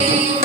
Thank hey. you.